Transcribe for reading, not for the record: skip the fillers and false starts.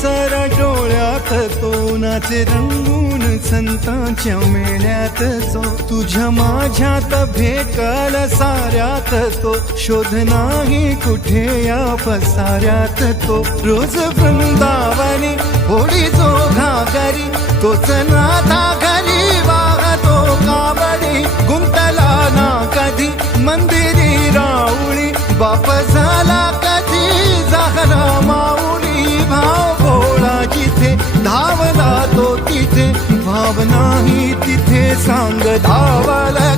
सारा डोळ्यात तो नाचे रंगून संतांच्या मेळ्यात जो तुझ्या माझ्यात भेटल साऱ्यात तो शोध नाही कुठे या पसाऱ्यात तो रोज वृंदावनी होळी जो घागरी तोच नाथा घरी वाहतो कावडी गुंतला ना कधी मंदिरी राऊळी बाप झाला कधी जागला माऊली भाव भोळा जिथे धावला तो तिथे भाव नाही तिथे सांग धावला